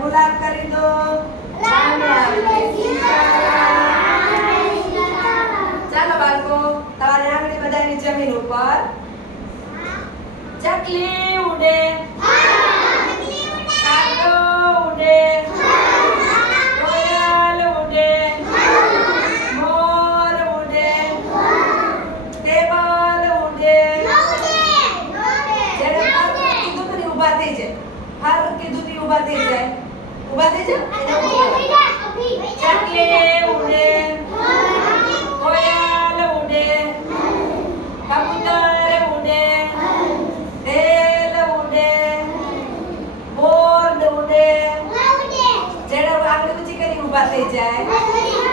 ગુલાબ કરી દો. ચાલો બાળકો તમારી આંગળી બધાની જમીન ઉપર. ચકલી ઉડે. કાગડો ઉડે. કોયલ ઉડે. મોર ઉડે. ટેબલ ઉડે. જેને કીધું તો થઈ જાય. ઊભા થઈ જાય. ઊભા થઈ જાય. ચકલી ઉડે. કોયલ ઉડે. કબૂતર ઉડે. તેલ ઉડે. બોર્ડ ઉડે. જેને આંગળી ઊંચી કરી ઊભા થઈ જાય.